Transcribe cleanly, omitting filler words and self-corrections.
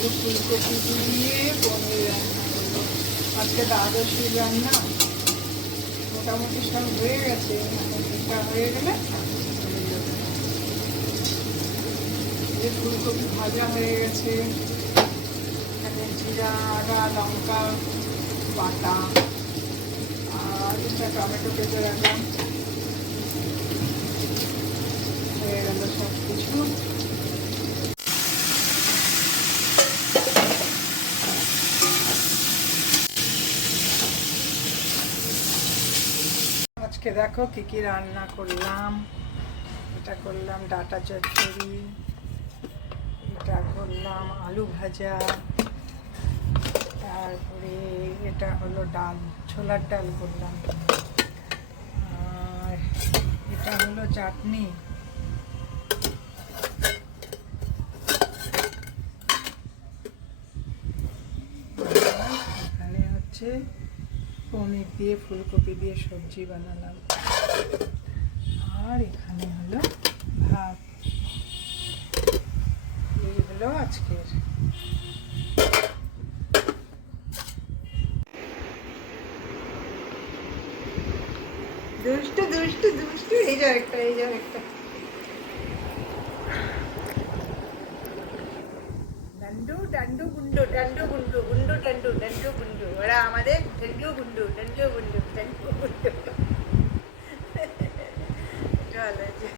আলু ফুলকপি দিয়ে পনির রান্না করবো। আজকে দ্বাদশীর রান্না মোটামুটি সব হয়ে গেছে, এটা হয়ে গেলে হয়ে যাবে। এই ফুলকপি ভাজা হয়ে গেছে, এখানে জিরা আদা লঙ্কা বাটা আর একটা টমেটো কেটে রাখলাম, হয়ে গেল সব কিছু। আজকে দেখো কি কি রান্না করলাম। এটা করলাম ডাঁটা চচ্চড়ি, এটা করলাম আলু ভাজা, তারপরে এটা হলো ডাল, ছোলার ডাল করলাম, আর এটা হলো চাটনি, এখানে হচ্ছে পনির দিয়ে ফুলকপি দিয়ে সবজি বানালাম, আর এখানে হলো ভাত। এই হলো আজকের। দুষ্টু দুষ্টু দুষ্টু, এই যা একটা, এই যা একটা ডান্ডু ডান্ডু গুন্ডু ডান্ডু গুন্ডু গুন্ডু ডান্ডু ডান্ডু গুন্ডু, ওরা আমাদের ডান্ডু গুন্ডু ডান্ডু গুন্ডু ডান্ডু গুন্ডু।